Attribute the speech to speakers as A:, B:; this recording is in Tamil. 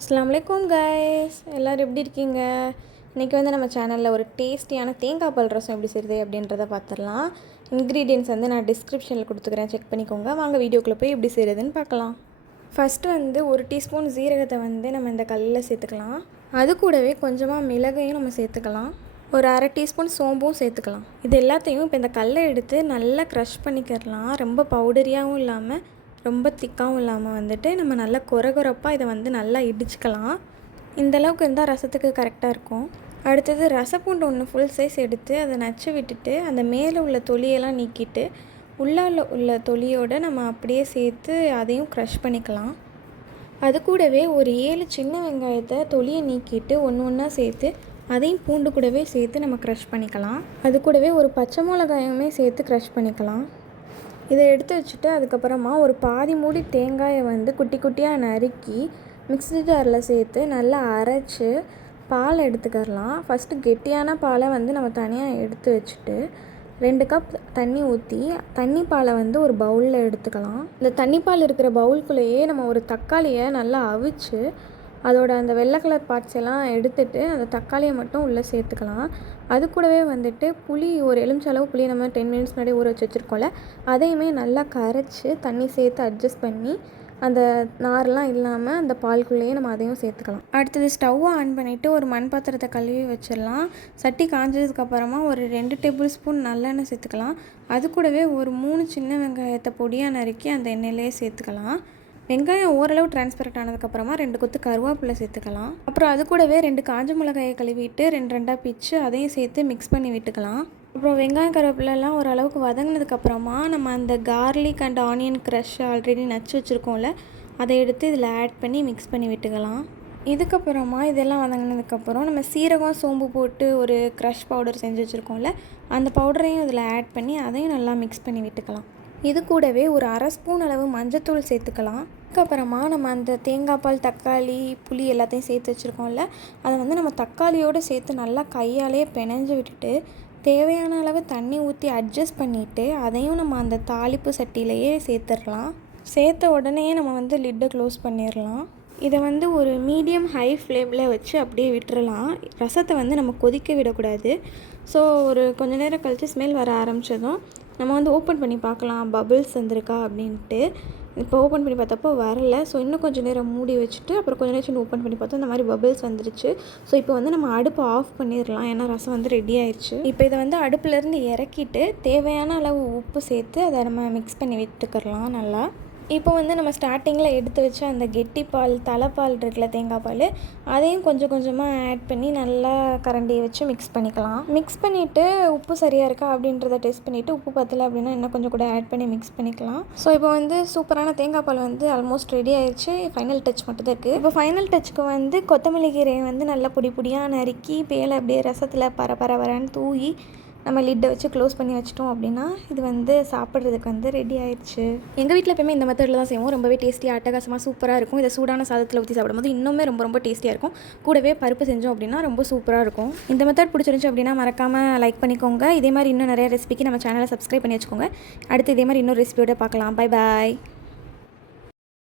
A: அஸ்லாமலைக்கும் கைஸ் எல்லோரும் எப்படி இருக்கீங்க? இன்றைக்கி வந்து நம்ம சேனலில் ஒரு டேஸ்டியான தேங்காய் பால் ரசம் எப்படி செய்யுது அப்படின்றத பார்த்துடலாம். இன்க்ரீடியன்ஸ் வந்து நான் டிஸ்கிரிப்ஷனில் கொடுத்துக்கிறேன். செக் பண்ணிக்கோங்க. வாங்க வீடியோக்குள்ளே போய் எப்படி செய்கிறதுன்னு பார்க்கலாம். ஃபஸ்ட்டு வந்து ஒரு டீஸ்பூன் ஜீரகத்தை வந்து நம்ம இந்த கல்லில் சேர்த்துக்கலாம். அது கூடவே கொஞ்சமாக மிளகையும் நம்ம சேர்த்துக்கலாம். ஒரு அரை டீஸ்பூன் சோம்பும் சேர்த்துக்கலாம். இது எல்லாத்தையும் இப்போ இந்த கல்லை எடுத்து நல்லா க்ரஷ் பண்ணிக்கிறலாம். ரொம்ப பவுடரியாகவும் இல்லாமல் ரொம்ப திக்காகவும் இல்லாமல் வந்துட்டு நம்ம நல்லா கொரகொரப்பாக இதை வந்து நல்லா இடிச்சுக்கலாம். இந்த அளவுக்கு இருந்தால் ரசத்துக்கு கரெக்டாக இருக்கும். அடுத்தது ரசப்பூண்டு ஒன்று ஃபுல் சைஸ் எடுத்து அதை நச்சு விட்டுட்டு அந்த மேலே உள்ள தொலியெல்லாம் நீக்கிட்டு உள்ளால உள்ள தொலியோடு நம்ம அப்படியே சேர்த்து அதையும் க்ரஷ் பண்ணிக்கலாம். அது கூடவே ஒரு ஏழு சின்ன வெங்காயத்தை தொலியை நீக்கிட்டு ஒன்று ஒன்றா சேர்த்து அதையும் பூண்டு கூடவே சேர்த்து நம்ம க்ரஷ் பண்ணிக்கலாம். அது கூடவே ஒரு பச்சை மிளகாயுமே சேர்த்து க்ரஷ் பண்ணிக்கலாம். இதை எடுத்து வச்சுட்டு அதுக்கப்புறமா ஒரு பாதி மூடி தேங்காயை வந்து குட்டி குட்டியாக நறுக்கி மிக்ஸி ஜாரில் சேர்த்து நல்லா அரைச்சி பால் எடுத்துக்கரலாம். ஃபஸ்ட்டு கெட்டியான பாலை வந்து நம்ம தனியாக எடுத்து வச்சுட்டு ரெண்டு கப் தண்ணி ஊற்றி தண்ணி பாலை வந்து ஒரு பவுலில் எடுத்துக்கலாம். இந்த தண்ணி பால் இருக்கிற பவுலுக்குள்ளேயே நம்ம ஒரு தக்காளியை நல்லா அவிச்சு அதோட அந்த வெள்ளை கலர் பார்ட்ஸ் எல்லாம் எடுத்துட்டு அந்த தக்காளியை மட்டும் உள்ளே சேர்த்துக்கலாம். அது கூடவே வந்துட்டு புளி ஒரு எலுமிச்சளவு புளி நம்ம டென் மினிட்ஸ் முன்னாடி ஊற வச்சு வச்சுருக்கோம்ல அதையுமே நல்லா கரைச்சி தண்ணி சேர்த்து அட்ஜஸ்ட் பண்ணி அந்த நார்லாம் இல்லாமல் அந்த பால்குள்ளேயே நம்ம அதையும் சேர்த்துக்கலாம். அடுத்தது ஸ்டவ்வை ஆன் பண்ணிவிட்டு ஒரு மண் பாத்திரத்தை கழுவி வச்சிடலாம். சட்டி காஞ்சதுக்கப்புறமா ஒரு ரெண்டு டேபிள் ஸ்பூன் நல்லெண்ணெய் சேர்த்துக்கலாம். அது கூடவே ஒரு மூணு சின்ன வெங்காயத்தை பொடியாக நறுக்கி அந்த எண்ணெயிலே சேர்த்துக்கலாம். வெங்காயம் ஓரளவு டிரான்ஸ்பரண்ட் ஆனதுக்கப்புறமா ரெண்டு கொத்து கருவேப்பிலை சேர்த்துக்கலாம். அப்புறம் அது கூடவே ரெண்டு காஞ்ச மிளகாயை கழுவிட்டு ரெண்டு ரெண்டாக பிச்சு அதையும் சேர்த்து மிக்ஸ் பண்ணி விட்டுக்கலாம். அப்புறம் வெங்காயம் கருவேப்பிலெல்லாம் ஓரளவுக்கு வதங்கினதுக்கப்புறமா நம்ம அந்த garlic and onion crush already நச்சு வச்சுருக்கோம்ல அதை எடுத்து இதில் ஆட் பண்ணி மிக்ஸ் பண்ணி விட்டுக்கலாம். இதுக்கப்புறமா இதெல்லாம் வதங்கினதுக்கப்புறம் நம்ம சீரகம் சோம்பு போட்டு ஒரு க்ரஷ் பவுடர் செஞ்சு வச்சுருக்கோம்ல அந்த பவுடரையும் இதில் ஆட் பண்ணி அதையும் நல்லா மிக்ஸ் பண்ணி விட்டுக்கலாம். இது கூடவே ஒரு அரை ஸ்பூன் அளவு மஞ்சத்தூள் சேர்த்துக்கலாம். அதுக்கப்புறமா நம்ம அந்த தேங்காய் பால் தக்காளி புளி எல்லாத்தையும் சேர்த்து வச்சுருக்கோம்ல அதை வந்து நம்ம தக்காளியோடு சேர்த்து நல்லா கையாலே பிணைஞ்சு விட்டுட்டு தேவையான அளவு தண்ணி ஊற்றி அட்ஜஸ்ட் பண்ணிவிட்டு அதையும் நம்ம அந்த தாளிப்பு சட்டியிலையே சேர்த்துடலாம். சேர்த்த உடனே நம்ம வந்து லிட்டை க்ளோஸ் பண்ணிடலாம். இதை வந்து ஒரு மீடியம் ஹை ஃப்ளேமில் வச்சு அப்படியே விட்டுறலாம். ரசத்தை வந்து நம்ம கொதிக்க விடக்கூடாது. ஸோ ஒரு கொஞ்ச நேரம் கழித்து ஸ்மெல் வர ஆரம்பித்ததும் நம்ம வந்து ஓப்பன் பண்ணி பார்க்கலாம் பபிள்ஸ் வந்திருக்கா அப்படின்ட்டு. இப்போ ஓப்பன் பண்ணி பார்த்தப்போ வரல. ஸோ இன்னும் கொஞ்சம் நேரம் மூடி வச்சுட்டு அப்புறம் கொஞ்சம் நேரம் ஓப்பன் பண்ணி பார்த்தோம். இந்த மாதிரி பபிள்ஸ் வந்துருச்சு. ஸோ இப்போ வந்து நம்ம அடுப்பை ஆஃப் பண்ணிடலாம். ஏன்னா ரசம் வந்து ரெடி ஆயிடுச்சு இப்போ இதை வந்து அடுப்புலேருந்து இறக்கிட்டு தேவையான அளவு உப்பு சேர்த்து அதை நம்ம மிக்ஸ் பண்ணி விட்டுக்கிறலாம் நல்லா. இப்போ வந்து நம்ம ஸ்டார்டிங்கில் எடுத்து வச்ச அந்த கெட்டி பால் தலைப்பால் இருக்குல்ல தேங்காய் பால் அதையும் கொஞ்சம் கொஞ்சமாக ஆட் பண்ணி நல்லா கரண்டியை வச்சு மிக்ஸ் பண்ணிக்கலாம். மிக்ஸ் பண்ணிவிட்டு உப்பு சரியாக இருக்கா அப்படின்றத டெஸ்ட் பண்ணிவிட்டு உப்பு பத்தலை அப்படின்னா இன்னும் கொஞ்சம் கூட ஆட் பண்ணி மிக்ஸ் பண்ணிக்கலாம். ஸோ இப்போ வந்து சூப்பரான தேங்காய் பால் வந்து ஆல்மோஸ்ட் ரெடி ஆயிடுச்சு ஃபைனல் டச் மட்டும் தான் இருக்குது இப்போ ஃபைனல் டச்சுக்கு வந்து கொத்தமல்லி கீரையை வந்து நல்லா பொடி பொடியாக நறுக்கி பேலை அப்படியே ரசத்தில் பர பர வரன்னு தூவி நம்ம லிட்டை வச்சு க்ளோஸ் பண்ணி வச்சிட்டோம் அப்படின்னா இது வந்து சாப்பிட்றதுக்கு வந்து ரெடி ஆயிடுச்சு எங்கள் வீட்டில் எப்பயுமே இந்த மெத்தடில் தான் செய்வோம். ரொம்பவே டேஸ்டியாக அட்டகாசமாக சூப்பராக இருக்கும். இதை சூடான சாதத்தில் ஊற்றி சாப்பிடும்போது இன்னுமே ரொம்ப ரொம்ப டேஸ்டியாக இருக்கும். கூடவே பருப்பு செஞ்சோம் அப்படின்னா ரொம்ப சூப்பராக இருக்கும். இந்த மெத்தட் பிடிச்சிருந்துச்சு அப்படின்னா மறக்காமல் லைக் பண்ணிக்கோங்க. இதே மாதிரி இன்னும் நிறைய ரெசிபிக்கு நம்ம சேனலை சப்ஸ்கிரைப் பண்ணி வச்சுக்கோங்க. அடுத்து இதே மாதிரி இன்னொரு ரெசிபியோட பார்க்கலாம். Bye bye